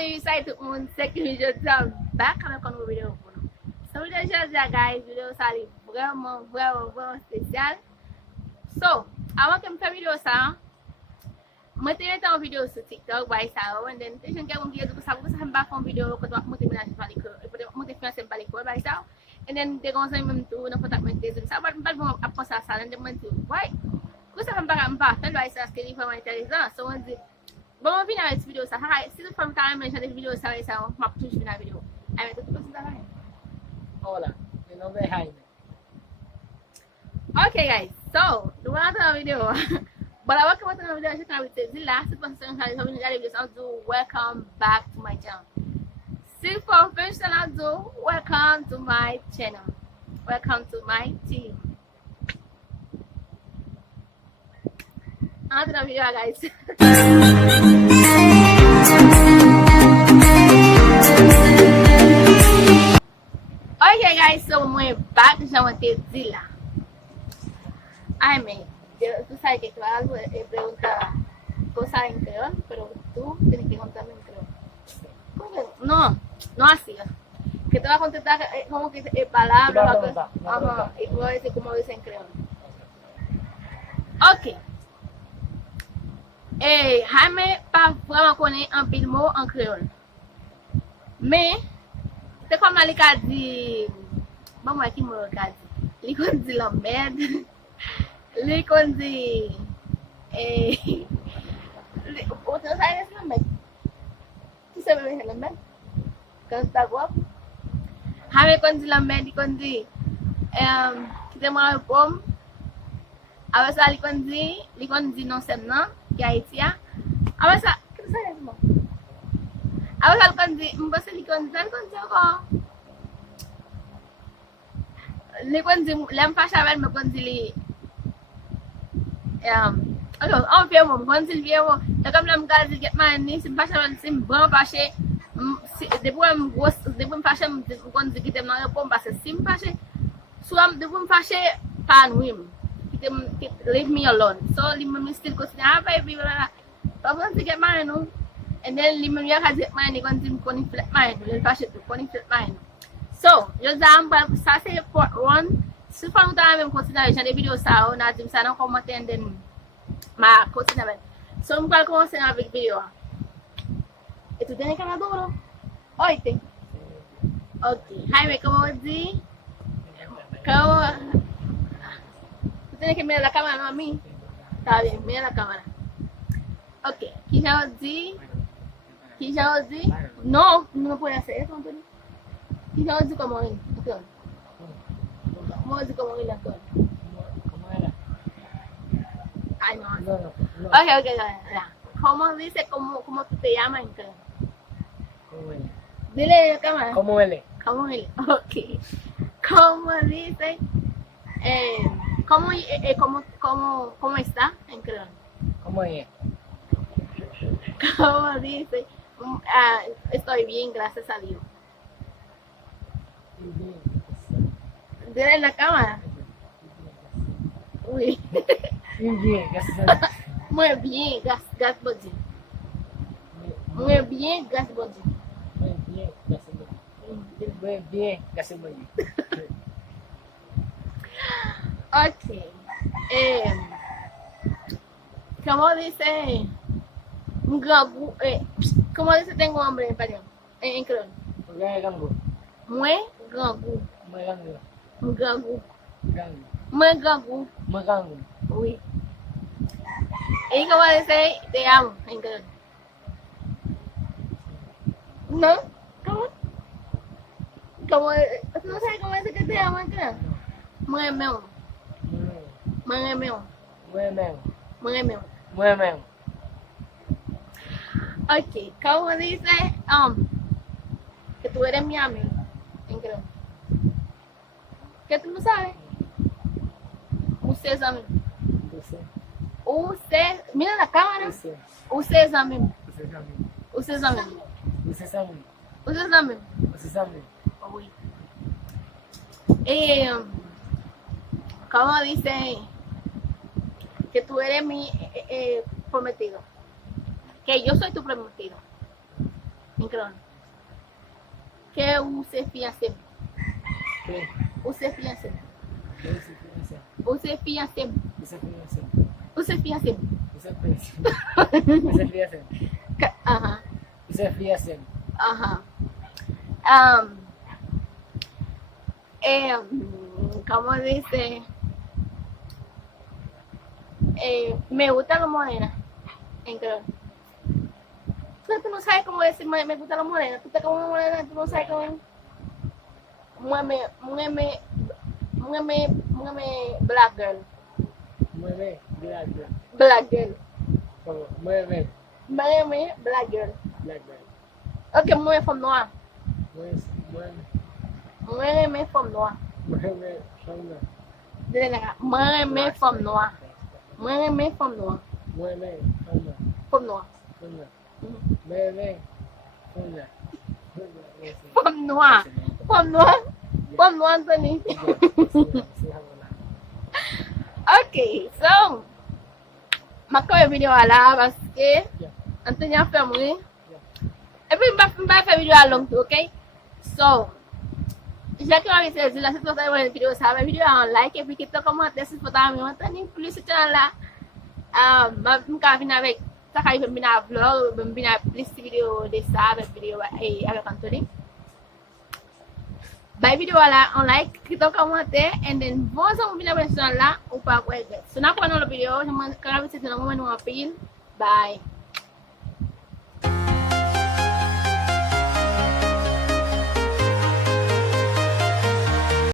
Salut, ça tout le monde, c'est que je suis back avec un nouveau vidéo pour nous. So, vidéo aujourd'hui, guys, vidéo ça est vraiment spécial. So, avant que je fasse vidéo ça, je vais faire une vidéo sur TikTok, by ça, and then, je vais faire une vidéo que ça va faire une vidéo que je vais mélanger par l'école, je vais faire par l'école, by ça, and then, je vais faire même tout, dans le contact avec des ça va me apprendre ça, and then, je vais dire, ouais, que ça va me faire, by ça, parce que c'est vraiment intéressant. So, on dit, bon, on vient avec cette vidéo, ça. Si tu fais quand même des vidéos, ça va ça, on va toujours finir la vidéo. Allez, tu peux continuer. Hola, mi nombre es Jaime. Okay, guys. So, the one of the video. But I welcome to the video. You can see the last person who has been video. So, do welcome back to my channel. See for first and I'll do welcome to my channel. Welcome to my team. On to the video, guys. Okay guys, so we're back já vou ter Zila. Ai, mãe, tu sabe que tu vas a preguntar cosas en creol, pero tú tienes que contarme en creol. ¿Cómo que? No, no así. Que te va a contestar como que palabras, ajá, y tú vas a decir cómo dice en creol. Ok. Jaime pas vraiment connaître un pile mot en créole. Mais c'est comme là, il a dit, bon, moi qui me regarde, il a dit la merde, il a dit, autant ça, c'est la merde. Tu sais, c'est la merde. Quand tu vois, Jaime quand dit la merde, il a dit, quittez-moi la pomme. Après ça, il a dit non, c'est non, qui a haïtien. Après ça, qu'est-ce que c'est, moi? Après ça, il a dit, je sais qu'il a dit encore. Il a dit, l'aime pas chaval, mais quand il alors, on fait mon, quand il vient, comme l'aime gaz, il get my c'est pas chaval, c'est bon, fâché. Depuis me fâché, quand il quitte ma pomme, parce que si me fâché, soit depuis me fâché, pas nous. Leave me alone. So, me still continue. Baby, but once you get married, no, and then leave me has get married, continue conflict mind. You'll pass it to conflict mind. So, just ça c'est pour one. Si vous avez même considération des vidéos ça, on a dit ça dans commentaire, then ma continuer. So, on va commencer avec vidéo. Et tu tienes canal duro? Oíste. Okay. Jaime, ¿cómo dices? ¿Cómo? Tienes que mirar la cámara, no a mí. Está bien, mira la cámara. Ok, quizá di. No, no puede hacer eso, Antonio. Quizá di como él, actor. ¿Cómo di como él, actor? ¿Cómo era? Ay, no. No. Ok, ya. ¿Cómo dice cómo tú te llamas en creol? ¿Cómo él? Dile a la cámara. ¿Cómo él? ¿Cómo él? Ok. ¿Cómo dice? ¿Cómo está en creol? ¿Cómo es? ¿Cómo dice? Estoy bien, gracias a Dios. Dile en la cámara. Uy. Bien, gracias a Dios. Muy bien, gas body. Muy bien, gas body. Muy bien, gracias a Dios. Muy bien, gracias a Dios. Ok. ¿Cómo dice? ¿Cómo dice tengo hambre en español? En creol. Muy gango. Muy gagu. Muy gango. Gagu. Gango. Muy gagu. Muy gango. Uy. ¿Y cómo dice te amo en creol? ¿No? ¿Cómo? ¿Cómo? ¿No sabes cómo dice que te amo en creol? Muy meo. Muy meo. Muy meo. Muy meo. Muy meo. Ok, ¿cómo dice que tú eres mi amigo? En creol. ¿Qué tú no sabes? Usted es amigo. Usted, mira la cámara. Usted es amigo. Usted es amigo. Usted es amigo. Usted es amigo. Usted es amigo. Uy. ¿Cómo dice que tú eres mi prometido? Que yo soy tu prometido. Incroyable. Que ou se fiancé? Que? Ou se fiancé? Esse fiancé. Ou se fiancé? Esse fiancé. Ou se fiancé? Esse fiancé. Esse fiancé. Ajá. Esse fiancé. Ajá. ¿Cómo dice? Me gusta la morena. Incroyable. Tú no sabes cómo decir me gusta la morena. Tú estás como morena, tú no sabes cómo. Muéveme black girl. Mueve, black girl. Black girl. Como, mueve, Muéveme black girl. black girl. Ok, muéveme femme noire. Mueve, Muéveme femme noire. mueve, sombra. Dile acá. Muéveme femme noire. Muéveme femme noire. Mueve, sombra. Femme noire. Sombra. Ujú. Mueve, sombra. Femme noire. Femme noire. Femme noire, Anthony. Ok, so. Maka video ala parce que Anthony a fait mourir. Et puis, je vais faire vidéo à long, ok? So, já que eu avisei, se você gostar da vídeo, sabe, vídeo é um like, e puis que como até se for também, Anthony, plus se channel lá, nunca vi na vez, tá caindo bem na vlog, bem na plus vídeo de sabe, vídeo aí, avec Anthony. By video lá, um like, clique no commentaire, and then vamos a uma channel lá, ou para o Se não for no vídeo, eu vou mostrar vocês no momento no apelo. Bye.